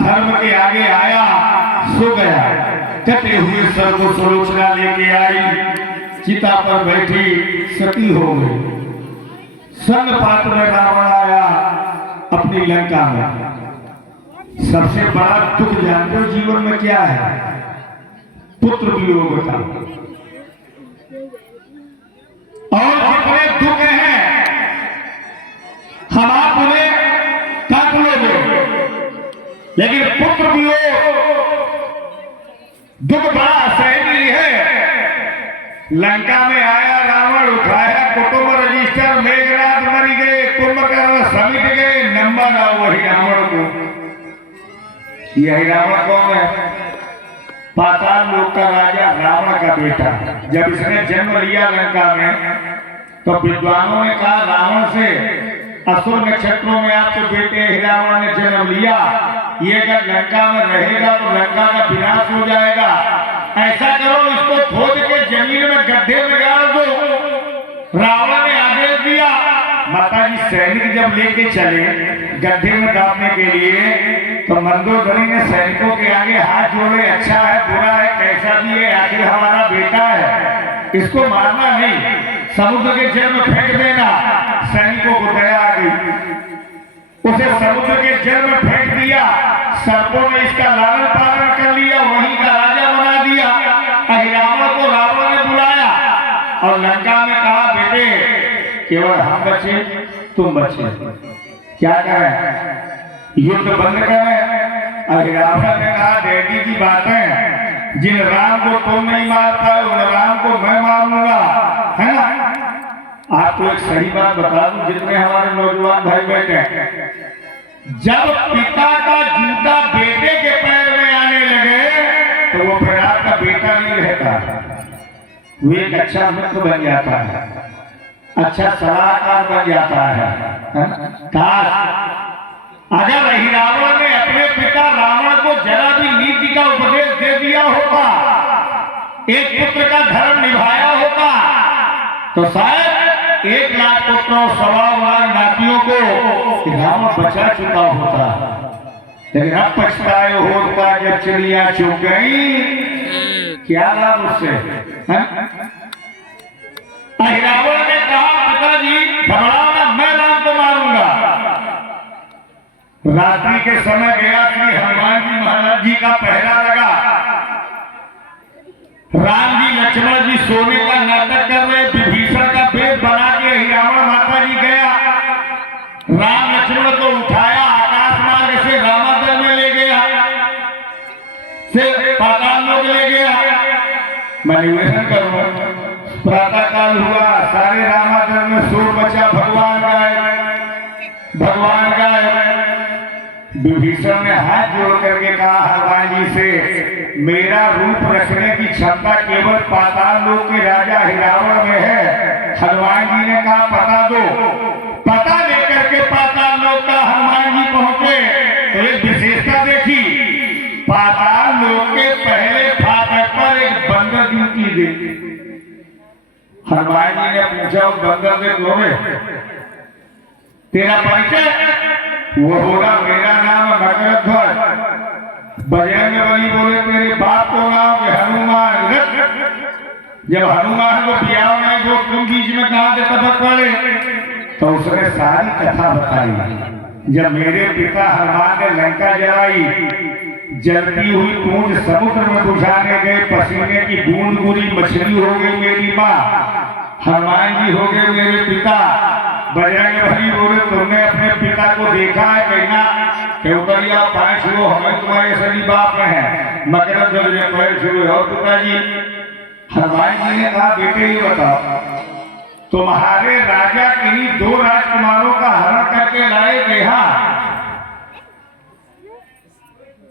धर्म के आगे आया सो गया। कटे हुए सर को सुलोचना लेके आई, चिता पर बैठी सती हो गई। संग पात में रावण आया अपनी लंका में। सबसे बड़ा दुख जानते हो जीवन में क्या है? पुत्र वियोग का। और जितने दुख हैं हम आप उन्हें काट लोगे, लेकिन पुत्र वियोग दुख बड़ा असहनीय है। लंका में आया रावण, उठाया कुटुंब रजिस्टर, मेघनाथ मर गए, कुंभकर्ण समिट गए, नंबर आओ वही रावण को। यही रावण कौन है? पाताल लोक का राजा रावण का बेटा। जब इसने जन्म लिया लंका में तो विद्वानों ने कहा रावण से, असुर नक्षत्रों में आपके बेटे रावण ने जन्म लिया, ये अगर लंका में रहेगा तो लंका का विनाश हो जाएगा। ऐसा करो इसको खोद के जमीन में गड्ढे में गाड़ दो। रावण ने आदेश दिया। माता जी सैनिक जब लेके चले गड्ढे में गाड़ने के लिए तो मंदोदरी ने सैनिकों के आगे हाथ जोड़े, अच्छा है बुरा है कैसा भी है, आखिर हमारा बेटा है, इसको मारना नहीं, समुद्र के जल में फेंक देना। सैनिकों को दया आ गई, उसे समुद्र के जल में फेंक दिया। सर्पों ने इसका लालन पालन कर लिया, वहीं का राजा बना दिया। रावण को रावण ने बुलाया और लंका में कहा बेटे केवल हम बचे तुम बचे, क्या करें? युद्ध बंद करें। रावण ने कहा डैडी की बातें, जिन राम को तुम नहीं मार पाए उन राम को मैं मारूंगा, है ना? आपको एक सही बात बता दूं, जितने हमारे नौजवान भाई बैठे, जब पिता का जूता बेटे के पैर में आने लगे तो वो फिर आपका बेटा नहीं रहता, वो एक अच्छा मित्र बन जाता है, अच्छा सलाहकार बन जाता है। काश अगर रावण ने अपने पिता रावण को जरा भी नीति का उपदेश दे दिया होता, एक पुत्र का धर्म निभाया होता, तो शायद 1 लाख पुत्रों 1.25 लाख नातियों को रावण बचा चुका होता। लेकिन अब पछताए होता जब चिड़िया चुग गई, क्या लाभ उससे? रावण ने कहा पिताजी घबराओ ना, मैं राम को मारूंगा। रात्रि के समय गया श्री हनुमान जी महाराज जी का पहरा लगा। राम जी लक्ष्मण जी सोने का नाटक कर रहे, विभीषण का वेश बना के रावण माता जी गया। राम लक्ष्मण को उठाया, आकाश मार्ग से रामादल में ले गया, से पाताल लोक ले गया। मैं निवेदन करूंगा, प्रातः काल हुआ, सारे रामादल में शोर मचा, भगवान गाए। विभीषण ने हाथ जोड़ करके कहा हनुमान जी से, मेरा रूप रखने की क्षमता केवल पाताल लोक के राजा रावण में है। हनुमान जी ने कहा पता दो। पता लेकर के पाताल लोक का हनुमान जी पहुंचे तो एक विशेषता देखी, पाताल लोक के पहले फाटक पर एक बंदर ड्यूटी दे। हनुमान जी ने पूछा बंदर से बोले तेरा परिचय? वो बोला मेरा नाम मकरध्वज। बजरंगबली बोले तेरे बाप को नाम हनुमान। जब हनुमान को पियाओ नहीं जो तुम बीच में कहा से तबक पड़े, तो उसने सारी कथा बताई। जब मेरे पिता हनुमान ने लंका जलाई, जलती हुई पूंज समुद्र में बुझाने गए, पसीने की बूंद बुरी मछली हो गई मेरी माँ, हनुमान जी हो गए मेरे पिता। बजरंगबली बोले तुमने अपने पिता को देखा है? कहना केवड़िया 5 वो हमें तुम्हारे सभी बाप में है। मकरध्वज ने पैर छुए और पिताजी। हनुमान जी ने कहा बेटे ये बताओ, तुम्हारे राजा किन्हीं 2 राजकुमारों का हरण करके लाए थे,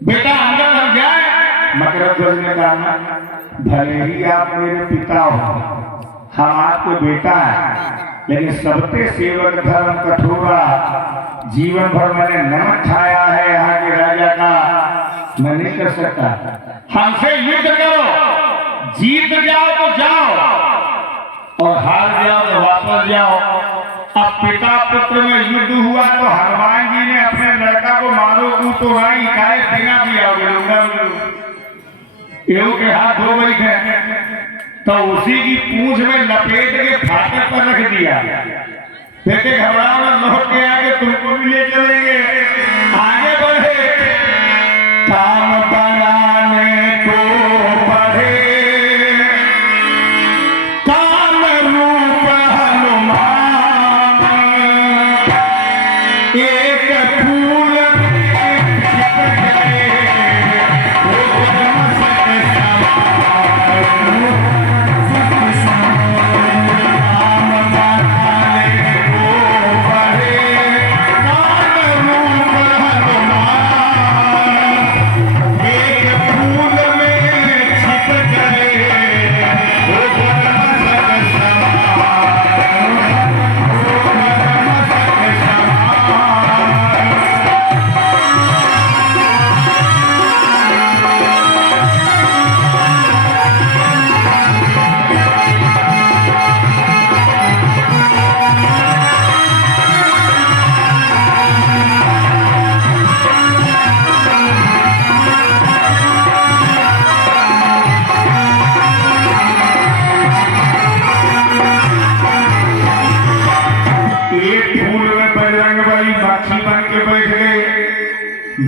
बेटा अंदर लग जाए। मकरध्वज ने कहा भले ही आप मेरे पिता हो, हम आपको बेटा है, लेकिन सबके सेवक धर्म कठोरा, जीवन भर मैंने नमक खाया है यहाँ के राजा का, मैं नहीं कर सकता। हमसे युद्ध करो, जीत जाओ तो जाओ और हार जाओ तो वापस जाओ। अब पिता पुत्र में युद्ध हुआ तो हनुमान जी ने अपने लड़का को मारो तो नहीं काहे बिना दिया एवं के हाथ धो गई थे तो उसी की पूंछ में लपेट के फाटक पर रख दिया। देखे घबराओ ना, लौट के आगे तुमको भी ले चलेंगे। आगे बढ़े काम बनाने को बढ़े काम रूप हनुमान, एक फूल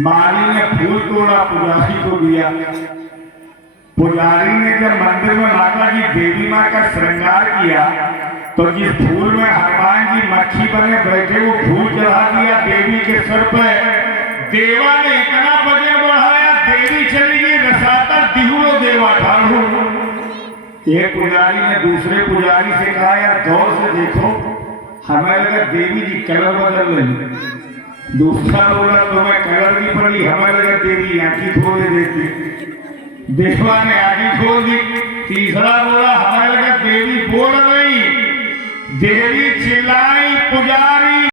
माली ने फूल तोड़ा, पुजारी को दिया। पुजारी ने जब मंदिर में माता की देवी माँ का श्रृंगार किया तो जिस फूल में हनुमान जी मक्खी बने बैठे वो फूल चढ़ा दिया देवी के सर पर। देवा ने इतना वजन बढ़ाया, देवी चली गई रसातल दिहुलो देवा ठाड़ू। एक पुजारी ने दूसरे पुजारी से कहा, यार गौर से देखो, हमें लगा देवी जी कलर बदल रही। दूसरा बोला तुम्हें कलर की पड़ी, हमें लगा देवी आंखी खोल देती। देवा ने आंखी खोल दी। तीसरा बोला हमें लगा देवी बोल रही। देवी चिल्लाई, पुजारी